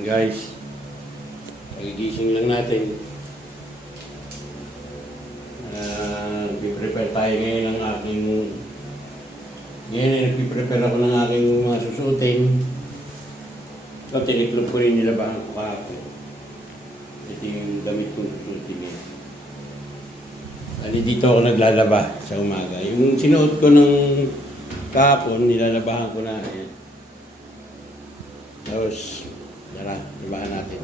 Yan guys, pagigising lang natin. Nag-prepare tayo ngayon ng aking... Ngayon ay nag-prepare ako ng aking mga susuotin. So, tiniklop ko rin nilabahan ko kahapon. Ito yung damit kong susuotin ngayon. Dito ako naglalaba sa umaga. Yung sinuot ko ng kahapon, nilalabahan ko na. Ayan. Tapos, tara, labahan natin.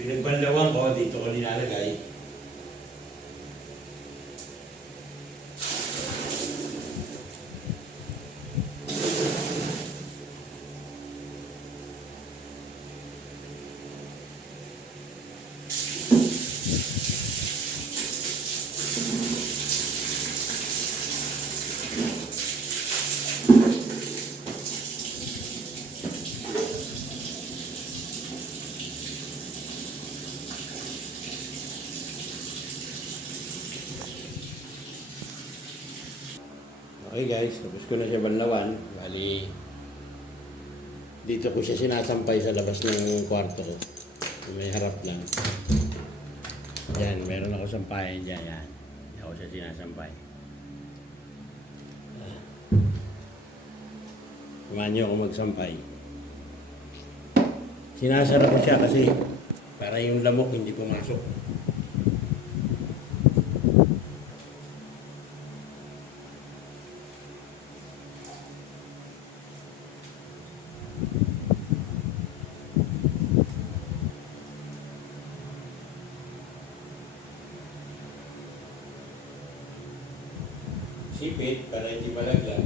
Pinagbanlawan ko, dito ko nilalagay. Okay guys, tapos ko na siya banlawan. Bali, dito ko siya sinasampay sa labas ng kwarto ko. May harap lang. Yan, meron ako sampayan dyan. Yan, ako siya sinasampay. Samahan niyo ako magsampay. Sinasara ko siya kasi para yung lamok hindi pumasok. Sipit para hindi malaglag.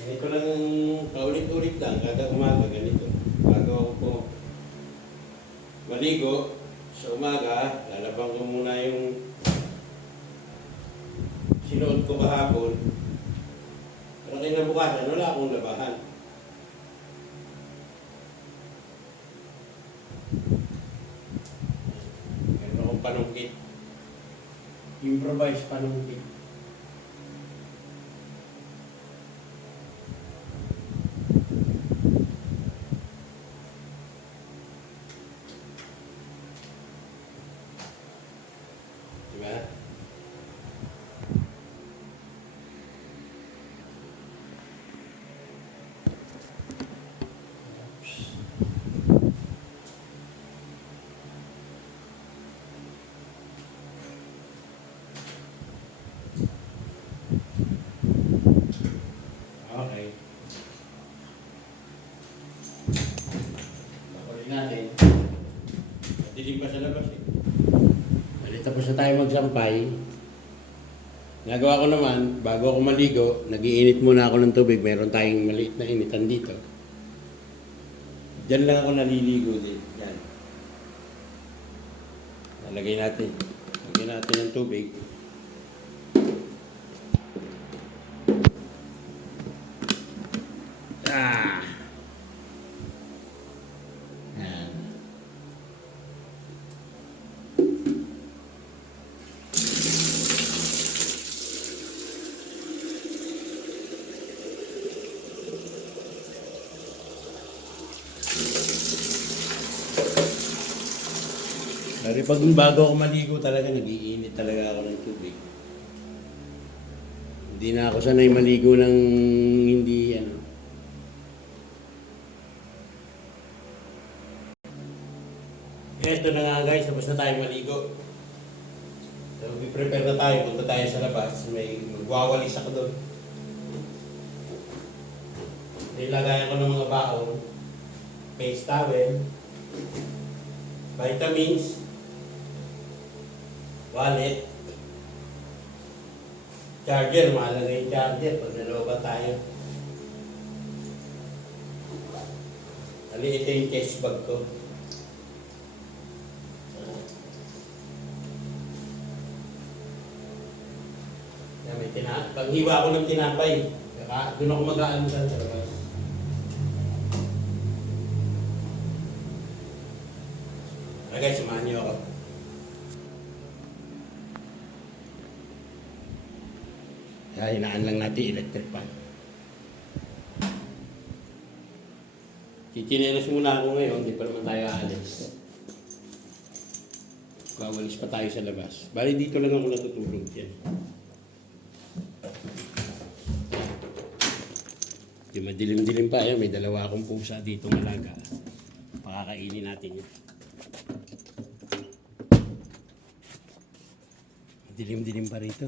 Ganito lang paulit-ulit lang kada umaga ganito. Bago ako po maligo sa umaga, lalabang ko muna yung sinuot ko kahapon. Pero kinabukasan, wala akong labahan. Meron akong panungkit. Improvise panungkit. Diba? Okay. Bakulit natin. Dilim pa sa labas eh. Bali, tapos na tayo magsampay. Nagawa ko naman, bago ako maligo, nag-iinit muna ako ng tubig. Meron tayong maliit na initan dito. Diyan lang ako naliligo din. Yan. Lagyan natin ng tubig. Ah! Yan. Pero pag bago ako maligo talaga, nag-iinit talaga ako ng tubig. Hindi na ako sanay maligo ng hindi ano. Eto na nga guys, tapos na tayo maligo. So, prepare na tayo, punta tayo sa labas. May magwawalis ako doon. Nilagayan ko ng mga baon. Face towel. Vitamins. Wallet. Charger, mahalaga yung charger pag naloba tayo. Ito yung case bag ko. Paghiwa ko ng tinapay, doon ako mag-aalusan sa labas. Guys, samahan niyo ako. Kaya hinaan lang natin electric fan. Chichinelas muna ako ngayon, hindi pa naman tayo aalis. Kawalis pa tayo sa labas. Bali dito lang ako natutulog yan. Yung madilim-dilim pa yan, may dalawa akong pusa dito malaga. Pakakainin natin yun. Madilim-dilim pa rito.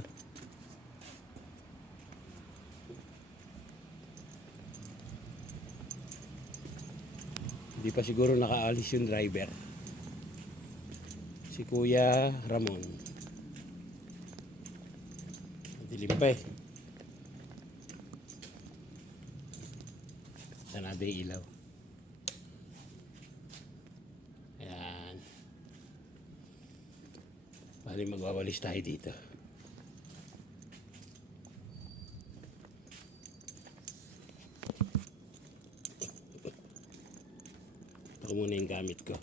Hindi pa siguro nakaalis yung driver. Si Kuya Ramon. Madilim pa eh. Natin ilaw. Ayan. Bali magwawalis tayo dito. Ito muna yung gamit ko.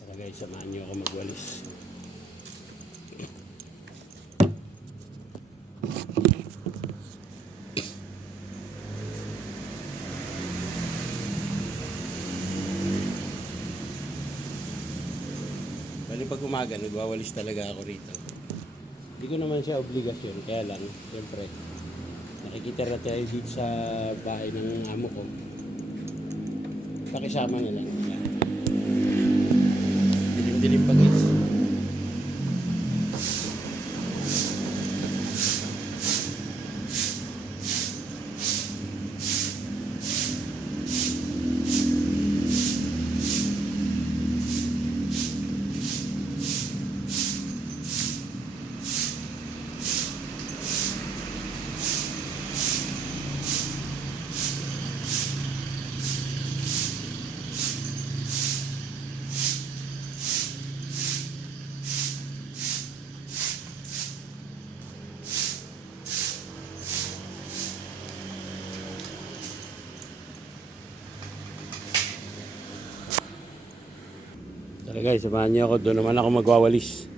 Para guys, samahan nyo ako magwalis. Bali pag umaga, nagwawalis talaga ako rito. Hindi ko naman siya obligasyon, kaya lang, siyempre, nakikita na tayo dito sa bahay ng amo ko. Pakisama na lang. Dilim-dilim pa guys. Tara guys, samahan niyo ako. Doon naman ako magwawalis.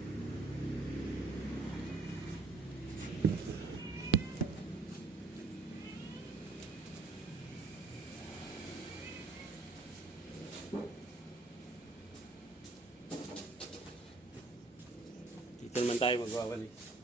Dito naman tayo magwawalis.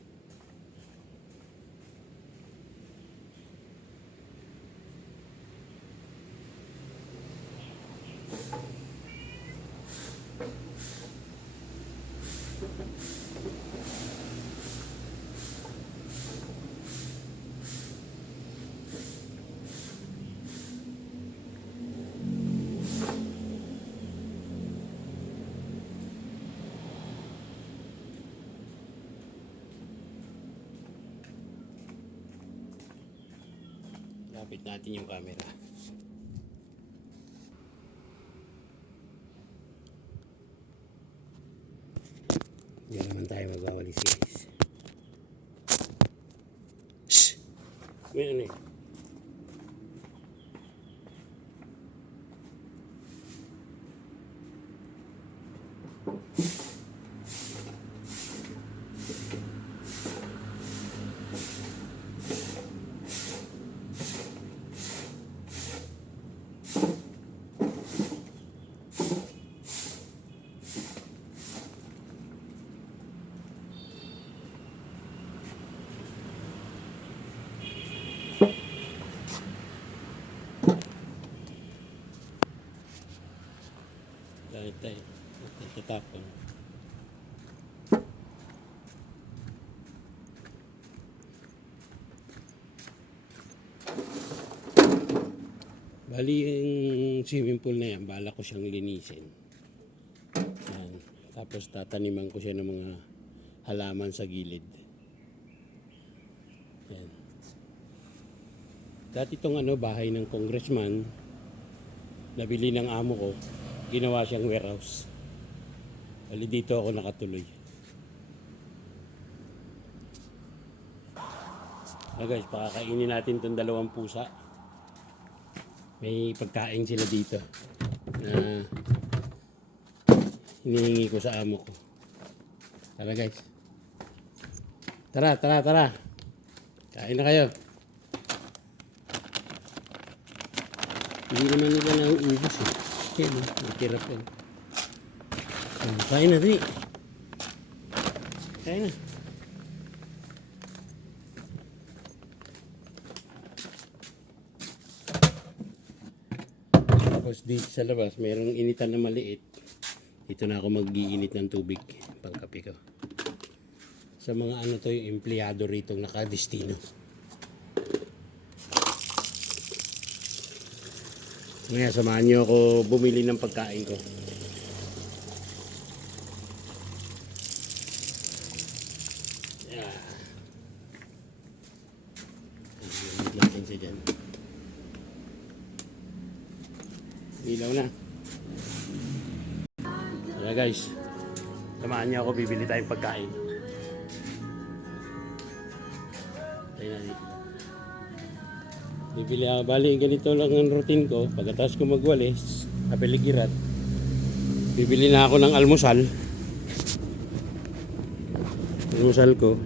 Lapit natin yung camera. Diyan naman tayo magwawalis guys. Shhh! May ano eh. Tayo. Tatapon. Bali yung swimming pool na yan, bala ko siyang linisin. Yan. Tapos tataniman ko siya ng mga halaman sa gilid. Yan. Dati itong bahay ng congressman, nabili ng amo ko, ginawa siyang warehouse. Bali dito ako nakatuloy. Guys, pakakainin natin itong dalawang pusa. May pagkain sila dito na hinihingi ko sa amo ko. Tara guys. Tara. Kain na kayo. Hindi naman nila nang ubus eh. Yan o, nakirap yan. Kain na dali. Kain na. Tapos dito sa labas, mayroong initan na maliit. Dito na ako mag-iinit ng tubig, pangkape ko. Sa mga to, yung empleyado rito nakadestino. Ngayon, samahan niyo ako bumili ng pagkain ko. Yeah. Iinit natin siya dyan. Ilaw na. Kaya guys, samahan niyo ako, bibili tayong pagkain. Tayo na dito. Bibili ako, bali ganito lang ang routine ko. Pagkatapos ko magwalis sa piligiran, bibili na ako ng almusal. Almusal ko.